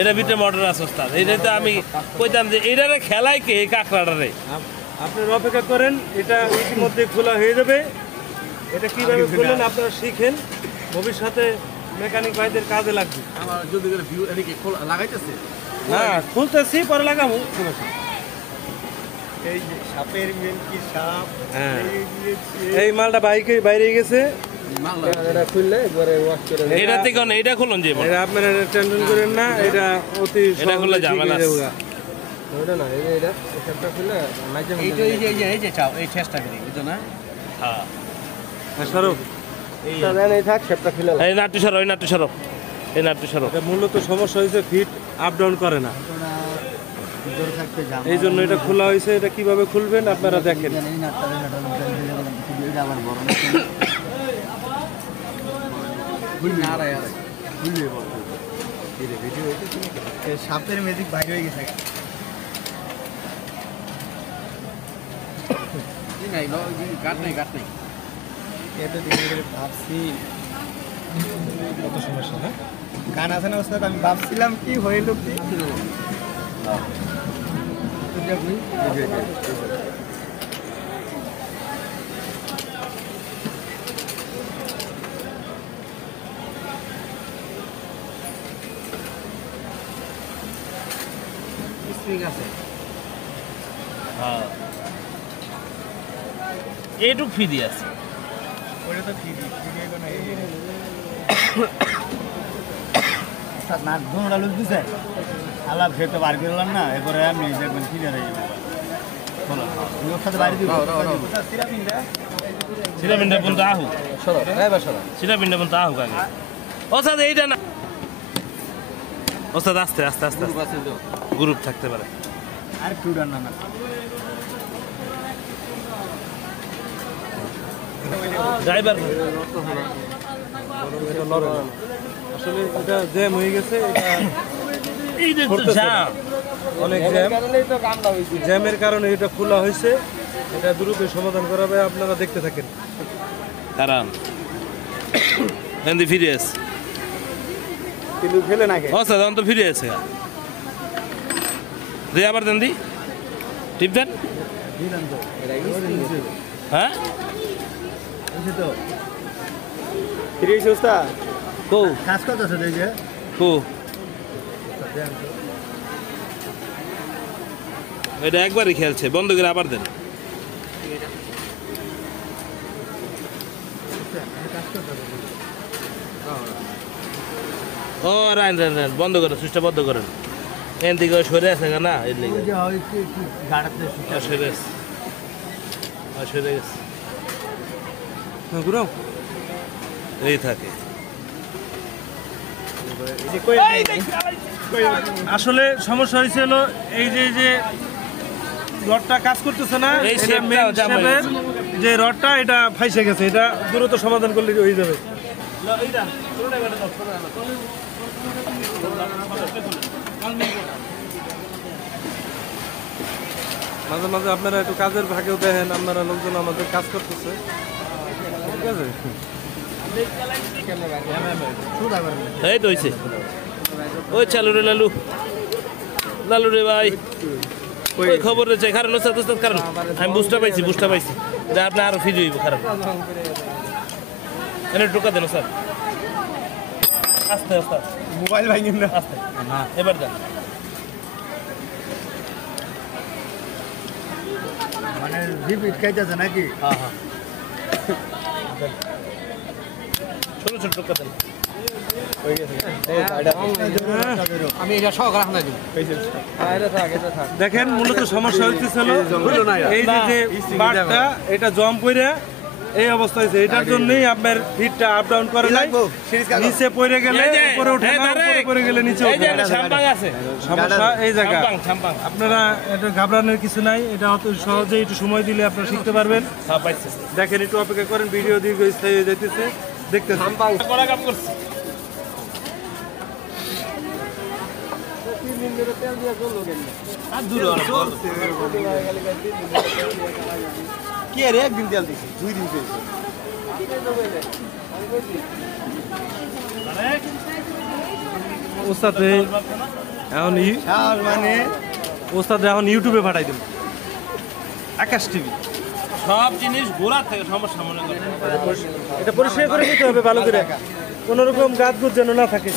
এটা ভিতরে মোটর আছে ওস্তাদ। এইটা তো আমি কইতাম যে এইটারে খেলায় কে এই কাঁকড়াটারে। আপনারা অপেক্ষা করেন, এটা ইতিমধ্যে খোলা হয়ে যাবে। এটা কিভাবে খুললেন আপনারা শিখেন, ভবিষ্যতে মেকানিক ভাইদের কাজে লাগবে। আমার যদি করে ভিউ এদিকে লাগাইতেছে হ্যাঁ খুলতেছি, পরে লাগাবো সমস্যা। এই যে সাপের মেন কি সাপ, হ্যাঁ এই মালটা বাইরে গেছে। এটা খুললে একবারে ওয়াশ করে এটা থেকে এইটা খুলুন যে এটা আপনারা টেনশন করেন না, এটা অতি এটা খুললে ঝামেলা আছে। ওটা না, এই যে এটা সাপটা খুললে মাঝে মাঝে এই যে চাও এই চেষ্টা করি বুঝছো না। হ্যাঁ সরো এই থাক সাপটা খুলে এই নাট্টু সরো, এই নাট্টু সরো, এই নাট্টু সরো। এটা মূলত সমস্যা হয়েছে ফিট আপ ডাউন করে না, ভিতরে থাকতে জাম এই জন্য এটা খোলা হয়েছে। এটা কিভাবে খুলবেন আপনারা দেখেন। এই নাটটা এটা আবার বড় না খুলবে আর আর খুলবে বড় এই যে ভিডিও হইতেছে এই সাপের ম্যাজিক বাইরে হয়ে গেছে। এই নাই লো কাট নাই এটা দিনে করে ভাবছি কত সমস্যা না গান আছে না ওস্তাদ, আমি ভাবছিলাম কি হইল কি আছে। হ্যাঁ এইটুক ফ্রি আছে। ওটা তো ফ্রি এলো না স্যার না ঘোড়া লুজ দিছে আলাপ খেতে বার করলাম না, এরপরে আমি দেখবেন কি দাঁড়াই যাবো চলো লোক সাথে বাইরে দিব সিরামিনটা বন্ধ আহু, সরো ড্রাইভার সরো সিরামিনটা বন্ধ আহু আগে। ওস্তাদ এইটা না ওস্তাদ, আস্তে আস্তে আস্তে গ্রুপ থাকতে পারে। আর টুডার না ড্রাইভার আসলে এটা জ্যাম হয়ে গেছে, এটা এই যে জ্যাম, অনেক জ্যামের কারণে এটা খোলা হয়েছে। এটা দ্রুত সমাধান করা হবে, আপনারা দেখতে থাকেন। কারণ এন্দি ফিরে আছে কিন্তু ফেলে না ওস্তাদ, অন্ত ফিরে আছে রে আবার দেন দি টিপ দেন। হ্যাঁ তো ফিরে এসে ওস্তাদ কো কাজ করতেছে দেখে কো এটা একবারই খেলছে, বন্ধ করে আবার দেন। ও রাইন রাইন রাইন বন্ধ করেন, সুইচটা বন্ধ করেন। এন দিকে সরে আছে না, এর লিগে গাড়াতে সরে আছে, সরে গেছে ঘুরাও এই থাকে। আসলে সমস্যা হয়েছিল এই যে রডটা কাজ করতেছে না, এই এটা শেপটা main জাম হয়ে shape-এর যে রডটা এটা ফাইসে গেছে, এটা দ্রুত সমাধান করলে হয়ে যাবে। মাঝে মাঝে আপনারা একটু কাজের ভাগেও দেখেন, আপনারা লোকজন আমাদের কাজ করতেছে, ঠিক আছে। এই তো হয়েছে, ওই চালু রে লালু, লালু রে ভাই ওই খবর রয়েছে। কারণ ওস্তাদ ওস্তাদ কারণ আমি বুঝতে পাইছি যে আপনি আরো ফিরে হইব। কারণ এনে ঢোকা দেন স্যার, আস্তে আস্তে মোবাইল ভাঙিন না আস্তে, এবার দেন। মানে রিপিট খাইতেছে নাকি? হ্যাঁ হ্যাঁ ছোট ছোট ঢোকা দেন। আমি এটা সহ রাখনা দিব। দেখেন মূলত সমস্যা হইতেছিল এই যে বারটা এটা জম করে এই অবস্থা হয়েছে, এটার জন্যই আপনার ফিটটা আপ ডাউন করে নাই, নিচে পড়ে গেলে উপরে ওঠে না, উপরে পড়ে গেলে নিচে ওঠে না। সমস্যা এই জায়গা। আপনারা এটা ঘাবড়ানোর কিছু নাই, এটা অত সহজে একটু সময় দিলে আপনারা শিখতে পারবেন। দেখেন একটু অপেক্ষা করেন, ভিডিও দীর্ঘস্থায়ী হয়ে যাইতেছে, দেখতে কি রে একদিন তেল দিছি 2 দিন পেয়েছি ওস্তাদ এখন মানে ওস্তাদ এখন ইউটিউবে পাঠাই দেব আকাশ টিভি। সব জিনিস গোড়া থেকে সমস্যা মনে করেন। এটা পরিষ্কার করে দিতে হবে ভালো করে, কোনো রকম গাছ গুছ যেন না থাকে।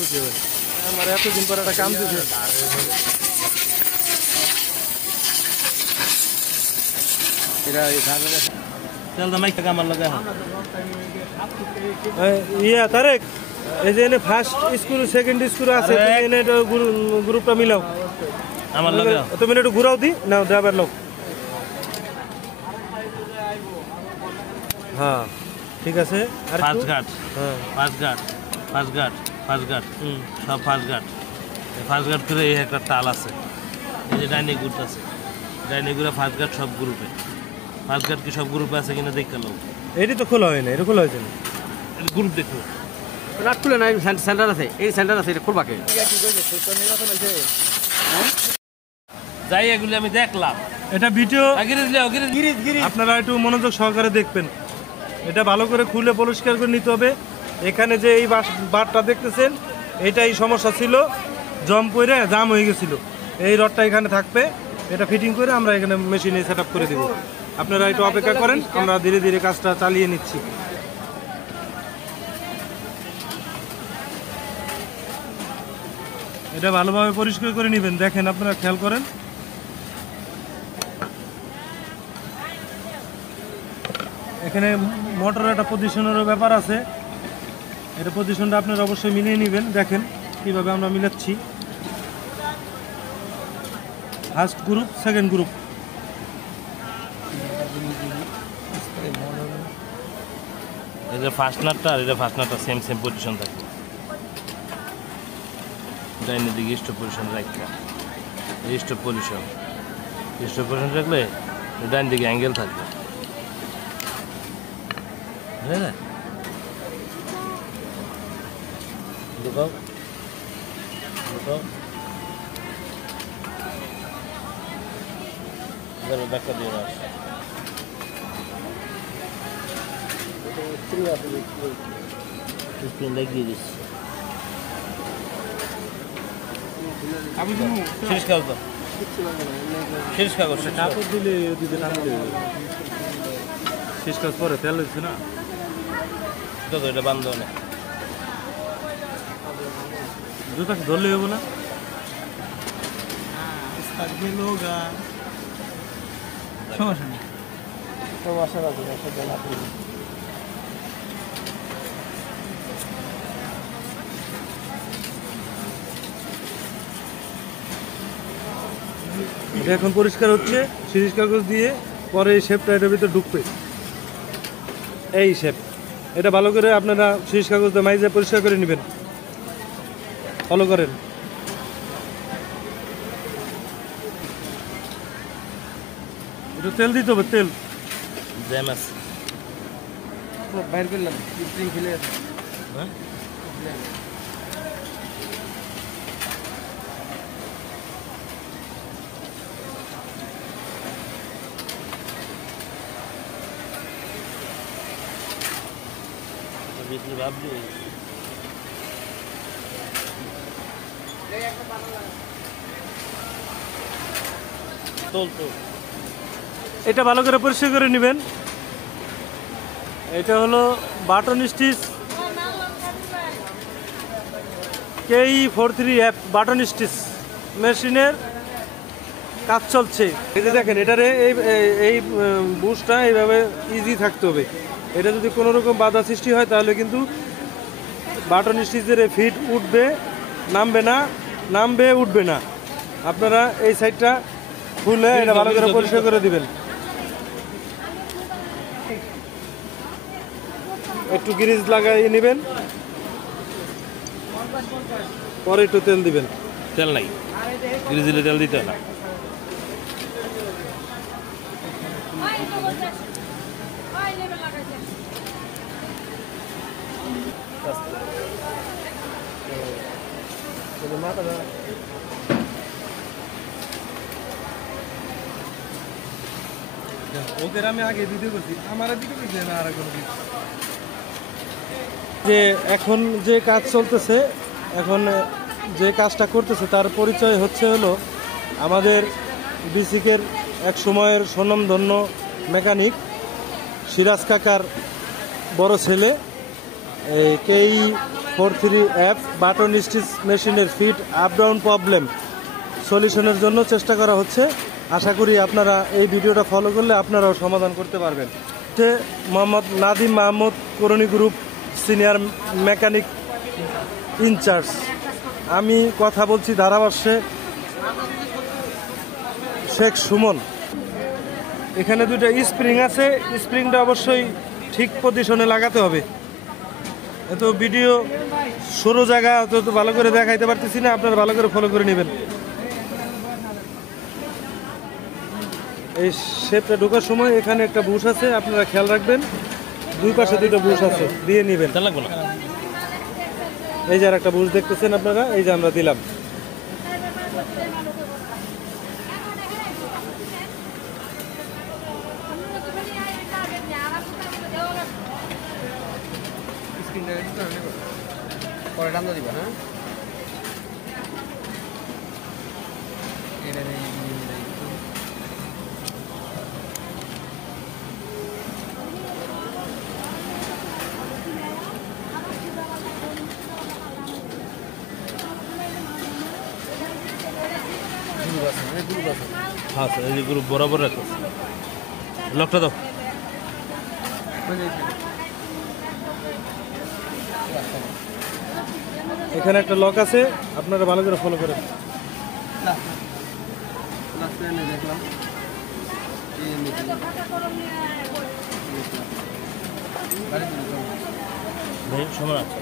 খুশি হবে আমার এতদিন পর একটা কাম দিচ্ছে। ইয়া তারেক, এই যে এনে ফার্স্ট স্কুল সেকেন্ড স্কুল আছে, তুমি এনে গ্রুপটা মিলাও আমার লগে। তুমি একটু ঘুরাও দি নাও ড্রাইভার লোক। হ্যাঁ ঠিক আছে। আর ফার্স্ট ঘাট, হ্যাঁ ফার্স্ট ঘাট, ফার্স্ট ঘাট, ফার্স্ট ঘাট, সব ফার্স্ট ঘাট। ফার্স্ট ঘাট করে এই একটা টাল আছে, এই যে ডাইনিং গ্রুপ আছে, ডাইনিং গ্রুপে ফার্স্ট ঘাট সব গ্রুপে। ফার্স্ট ঘাট কি সব গ্রুপে আছে কিনা দেখতে লোক। এটি তো খোলা হয় না, এটা খোলা হয়েছে না, গ্রুপ দেখো। রাত খুলে নাই, সেন্টার আছে, এই সেন্টার আছে, এটা খুলবাকে যাই এগুলি আমি দেখলাম। এটা ভিডিও গিরিজ আপনারা একটু মনোযোগ সহকারে দেখবেন। এটা ভালো করে খুলে পরিষ্কার করে নিতে হবে। এখানে যে এই বারটা দেখতেছেন, এটাই সমস্যা ছিল, জম পড়ে জাম হয়ে গেছিল। এই রডটা এখানে থাকবে, এটা ফিটিং করে আমরা এখানে মেশিনে সেট আপ করে দিব। আপনারা একটু অপেক্ষা করেন, আমরা ধীরে ধীরে কাজটা চালিয়ে নিচ্ছি। এটা ভালোভাবে পরিষ্কার করে নেবেন। দেখেন আপনারা খেয়াল করেন, এখানে মোটরের একটা পজিশনেরও ব্যাপার আছে। এটা পজিশনটা আপনারা অবশ্যই মিলিয়ে নেবেন। দেখেন কিভাবে আমরা মিলাচ্ছি, ফার্স্ট গ্রুপ সেকেন্ড গ্রুপ। এটা ফার্স্ট নাটটা আর এটা ফার্স্ট নাটটা সেম সেম পজিশন থাকবে। ডাইনের দিকে স্টপ পজিশন রাখবে, স্টপ পজিশন রাখলে ডাইন দিকে অ্যাঙ্গেল থাকবে। হ্যাঁ ঢুকাও ঢুকাও, ব্যাগটা দিয়ে রাখ। লাগিয়ে দিচ্ছি। শেষ কাগজ তো, শেষ কাগজ কাপড় দিলে দিতে টানলে শেষ কাজ পরে তেল হচ্ছে না তো, এটা বান্ধব না। জুতাকে ধরলে হবো না। সমস্যা নেই। এটা এখন পরিষ্কার হচ্ছে সিরিজ কাগজ দিয়ে, পরে এই শেপটা এটার ভিতরে ঢুকবে। এই শেপ, এটা ভালো করে আপনারা সিরিজ কাগজ দিয়ে মাইজে পরিষ্কার করে নেবেন। ফলো করেন। এটা তেল দিতে হবে, তেল জ্যাম আছে। বাইর করলাম স্প্রিং খুলে হ্যাঁ ভাবলি এটা ভালো করে পরিষ্কার করে নেবেন। এটা হলো button stitch KE43F button stitch মেশিনের কাজ চলছে। এই যে দেখেন, এটারে এই বুশটা এইভাবে ইজি থাকতে হবে। এটা যদি কোনো রকম বাধা সৃষ্টি হয় তাহলে কিন্তু বাটন স্টিচের ফিট উঠবে, নামবে উঠবে না। আপনারা এই সাইডটা খুলে এটা ভালো করে পরিষ্কার করে দিবেন। একটু গ্রিজ লাগাই নেবেন, পরে একটু তেল দিবেন। তেল নাই, গ্রিজ দিলে তেল দিতে হয় না। ওদের আমি আগে ভিডিও করছি, আমার ভিডিও করছি না আর কোনো কিছু। যে এখন যে কাজ চলতেছে, এখন যে কাজটা করতেছে তার পরিচয় হলো আমাদের বিসিকের এক সময়ের স্বনামধন্য মেকানিক সিরাজ কাকার বড় ছেলে। KE43F বাটন স্টিচ মেশিনের ফিট আপ ডাউন প্রবলেম সলিউশনের জন্য চেষ্টা করা হচ্ছে। আশা করি আপনারা এই ভিডিওটা ফলো করলে আপনারাও সমাধান করতে পারবেন। মোহাম্মদ নাদিম মাহমুদ করণী গ্রুপ সিনিয়র মেকানিক ইনচার্জ। আমি কথা বলছি ধারাভাষ্যে শেখ সুমন। এখানে দুটো স্প্রিং আছে, স্প্রিংটা অবশ্যই ঠিক পজিশনে লাগাতে হবে। এত ভিডিও সরু জায়গা অত ভালো করে দেখাইতে পারতেছি না, আপনারা ভালো করে ফলো করে নেবেন। এই শেপটা ঢোকার সময় এখানে একটা বুশ আছে, আপনারা খেয়াল রাখবেন। দুই পাশে দুটো বুশ আছে, দিয়ে নেবেন। এই যে আর একটা বুশ দেখতেছেন আপনারা, এই যে আমরা দিলাম। পরে রান্না দিবা না হ্যাঁ স্যার, এই যে গ্রুপ বরাবর রাখো, লকটা দাও। এখানে একটা লক আছে, আপনারা ভালো করে ফলো করেন। সময় আছে।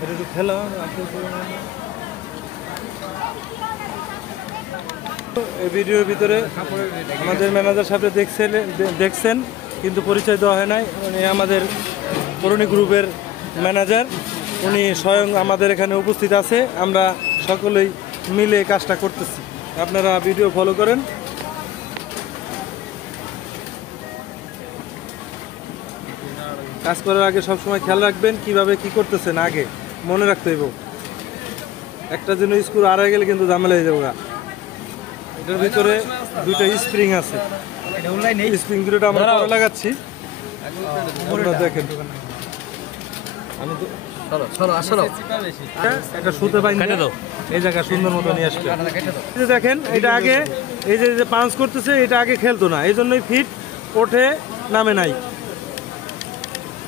এটা একটু খেলা এই ভিডিওর ভিতরে আমাদের ম্যানেজার সাহেব দেখছেন কিন্তু পরিচয় দেওয়া হয় নাই। উনি আমাদের করণী গ্রুপের ম্যানেজার, উনি স্বয়ং আমাদের এখানে উপস্থিত আছে। আমরা সকলেই মিলে কাজটা করতেছি, আপনারা ভিডিও ফলো করেন। কাজ করার আগে সবসময় খেয়াল রাখবেন কিভাবে কি করতেছেন, আগে মনে রাখতে হইব। একটা জন্য স্ক্রু আড়াই গেলে কিন্তু ঝামেলা হয়ে যাবে। এটার ভিতরে দুইটা স্প্রিং আছে, স্প্রিং দুটো আমরা পরে লাগাচ্ছি, আপনারা দেখেন। আমি তো একটা সুতে বাইন্ধে এই জায়গা সুন্দর মতো নিয়ে আসবে। দেখেন এটা আগে এই যে পাঞ্চ করতেছে, এটা আগে খেলতো না, এই জন্যই ফিট ওঠে নামে নাই।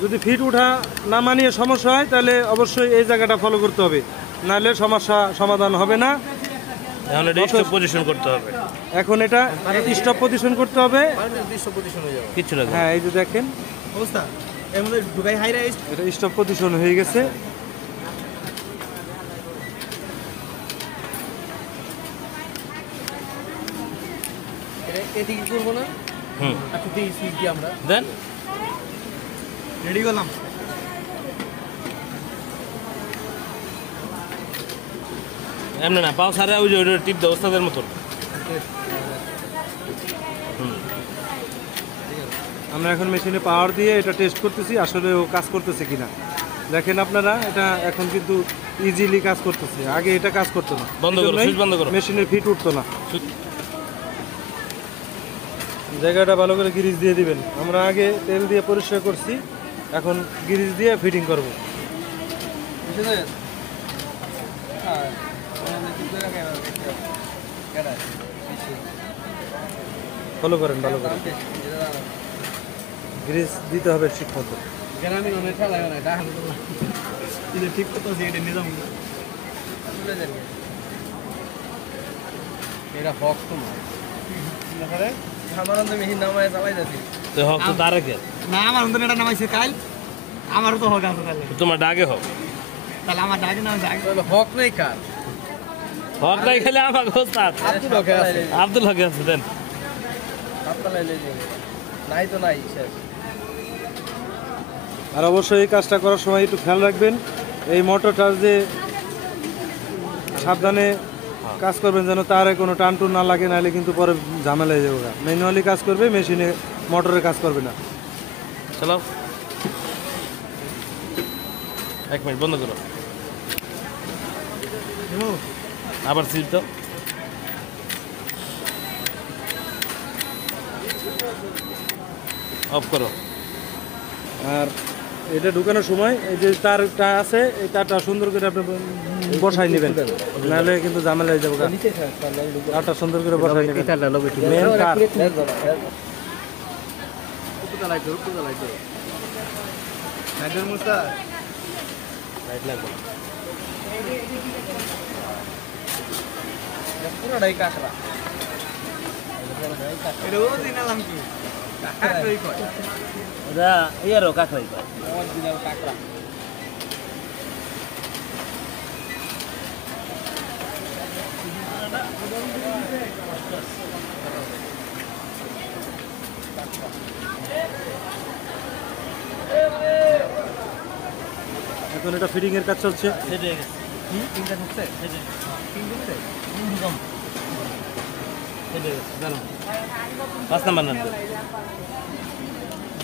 যদি ফিট উঠা নামা নিয়ে সমস্যা হয় তাহলে অবশ্যই এই জায়গাটা ফলো করতে হবে, নাহলে সমস্যা সমাধান হবে না। এখন এটা স্টপ পজিশন করতে হবে। হ্যাঁ এই যে দেখেন এটা স্টপ পজিশন হয়ে গেছে। করবো না, আমরা দেন রেডি করলাম। এমনি না পাও সারা ওই যে ওইটা টিপ দাও ওস্তাদের মতন। আমরা এখন মেশিনে পাওয়ার দিয়ে এটা টেস্ট করতেছি আসলে ও কাজ করতেছে কিনা। দেখেন আপনারা এটা এখন কিন্তু ইজিলি কাজ করতেছে, আগে এটা কাজ করতো না। বন্ধ করো, সুইচ বন্ধ করো, মেশিনের ফিট উঠতো না। জায়গাটা ভালো করে গ্রিজ দিয়ে দিবেন। আমরা আগে তেল দিয়ে পরিষ্কার করছি, এখন গ্রিজ দিয়ে ফিটিং করব। ফলো করেন ভালো করে, গ্রিজ দিতে হবে ঠিক মতো। ঠিক তো নিজাম এটা হক তো আমার মেশিন নামায় চালাই যাচ্ছি না, আমার এটা নামাইছে কাল, আমারও তো হক আছে। তাহলে তোমার ডাকে হোক, তাহলে আমার ডাকে নাম হক নেই কার হক নাই খেলে আমার আব্দুল হক আছে দেন নাই তো নাই শেষ আর অবশ্যই এই কাজটা করার সময় একটু খেয়াল রাখবেন, এই মোটরটার যে সাবধানে কাজ করবেন যেন তারে কোনো টানটুন না লাগে, নাহলে কিন্তু পরে ঝামেলা হয়ে যাবে। ম্যানুয়ালি কাজ করবে, মেশিনে মোটরে কাজ করবে না। চলো 1 মিনিট বন্ধ করো, আবার সিল তো অফ করো। আর এটা ঢুকানোর সময় এই যে তারটা আছে, এই তারটা সুন্দর করে আপনি বসাই নেবেন, নাহলে কিন্তু ঝামেলা হয়ে যাবে। তারটা সুন্দর করে বসাই নেবেন। মেন তার পুরোটাই কাঁকড়া। এটাও দিনালাম কি কাঁকড়াই কয়, ওটা ইয়ারও কাঁকড়াই কয়, অরিজিনাল কাঁকড়া। এখন এটা ফিটিং এর কাজ চলছে। তিনটা ঢুকছে, তিন ঢুকছে, 5 নাম্বার না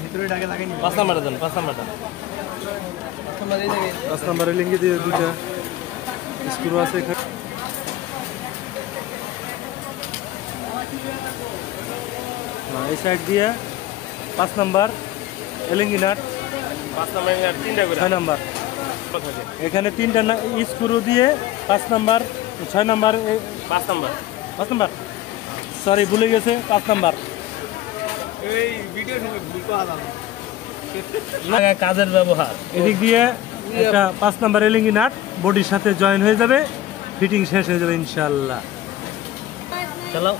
ভিতরে ডাকে লাগাইনি। 5 নাম্বারে দেন, 5 নাম্বারটা 5 নম্বরের লিঙ্গে দিয়ে দুইটা স্ক্রু আছে এখানে। এই সাইড দিয়ে 5 নাম্বার এলিঙ্গি নাট, 5 নাম্বার 3টা করে 6 নাম্বার এখানে 3টা স্ক্রু দিয়ে 5 number 6 number 5 number 5 number sorry ভুলে গেছে 5 নাম্বার। এই ভিডিও সঙ্গে ভুল করা যাবে কাজের ব্যবহার। এদিক দিয়ে একটা 5 নাম্বার এলিঙ্গি নাট বডির সাথে জয়েন হয়ে যাবে, ফিটিং শেষ হয়ে যাবে ইনশাআল্লাহ। চলো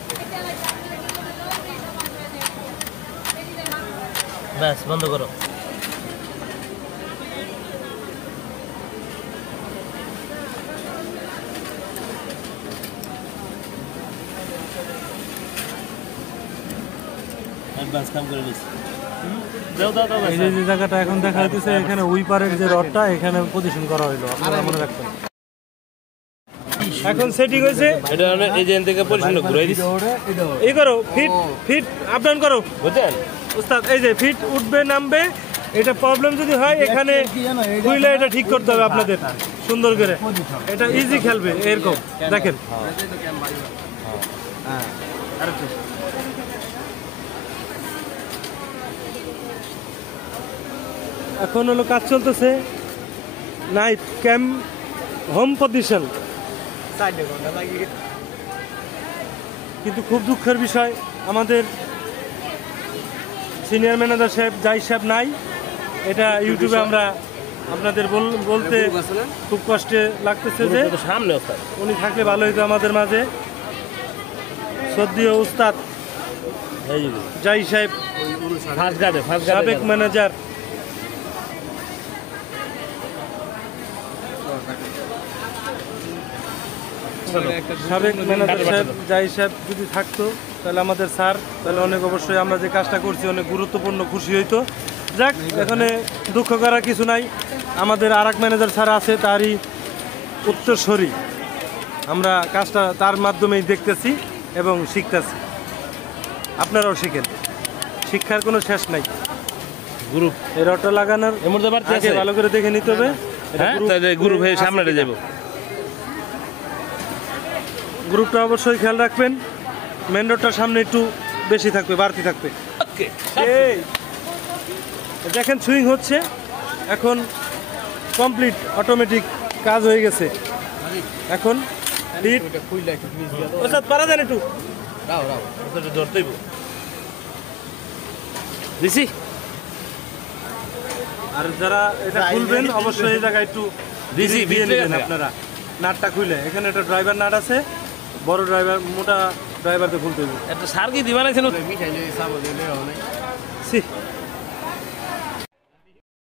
ব্যাস বন্ধ করো। অ্যাডভান্স কাম করে নিছি। দাও দাও দাও। এই যে জায়গাটা এখন দেখা যাচ্ছে, এখানে উইপারের যে রডটা এখানে পজিশন করা হলো, আপনারা মনে রাখবেন। এখন সেটিং হয়েছে, এটা এই যে থেকে পরিষ্কার ঘুরাই দিছি। এই করো ফিট ফিট আপ ডাউন করো, বুঝছেন উস্তাদ। এই যে ফিট উঠবে নামবে, এটা প্রবলেম যদি হয় এখানে খুইলে এটা ঠিক করতে হবে আপনাদের সুন্দর করে। এটা ইজি খেলবে এরকম, দেখেন এখন হলো কাজ চলতেছে নাইট ক্যাম হোম পজিশন। কিন্তু খুব দুঃখের বিষয়, আমাদের সিনিয়র ম্যানেজার সাহেব জাই সাহেব নাই। এটা ইউটিউবে আমরা আপনাদের বলতে খুব কষ্টে লাগতেছে যে সামনে উনি থাকলে ভালো হতো আমাদের মাঝে। সদ্যীয় উস্তাদ জাই সাহেব সাবেক ম্যানেজার, সাবেক ম্যানেজার সাহেব জাই সাহেব যদি থাকতো তাহলে আমাদের স্যার, তাহলে অনেক অবশ্যই আমরা যে কাজটা করছি অনেক গুরুত্বপূর্ণ খুশি হইতো। যাক, এখানে দুঃখ করার কিছু নাই, আমাদের আর এক ম্যানেজার স্যার আছে, তারই উত্তরসূরি। আমরা কাজটা তার মাধ্যমেই দেখতেছি এবং শিখতেছি, আপনারাও শিখেন, শিক্ষার কোনো শেষ নাই। গ্রুপ এই রডটা লাগানোর আগে ভালো করে দেখে নিতে হবে। গ্রুপ হয়ে সামনে যাবো। গ্রুপটা অবশ্যই খেয়াল রাখবেন, মেন রোডটার সামনে একটু বেশি থাকবে, বাড়তি থাকবে। দেখেন সুইং হচ্ছে, এখন কমপ্লিট অটোমেটিক কাজ হয়ে গেছে। এখন পারা যান একটু ধরতেই দিছি। আর যারা এটা খুলবেন অবশ্যই এই জায়গায় একটু দিছি দিয়ে নেবেন আপনারা। নাটটা খুলে এখানে একটা ড্রাইভার নাট আছে, বড় ড্রাইভার, মোটা ড্রাইভারকে খুলতে হবে। একটা সার কি দিবা না?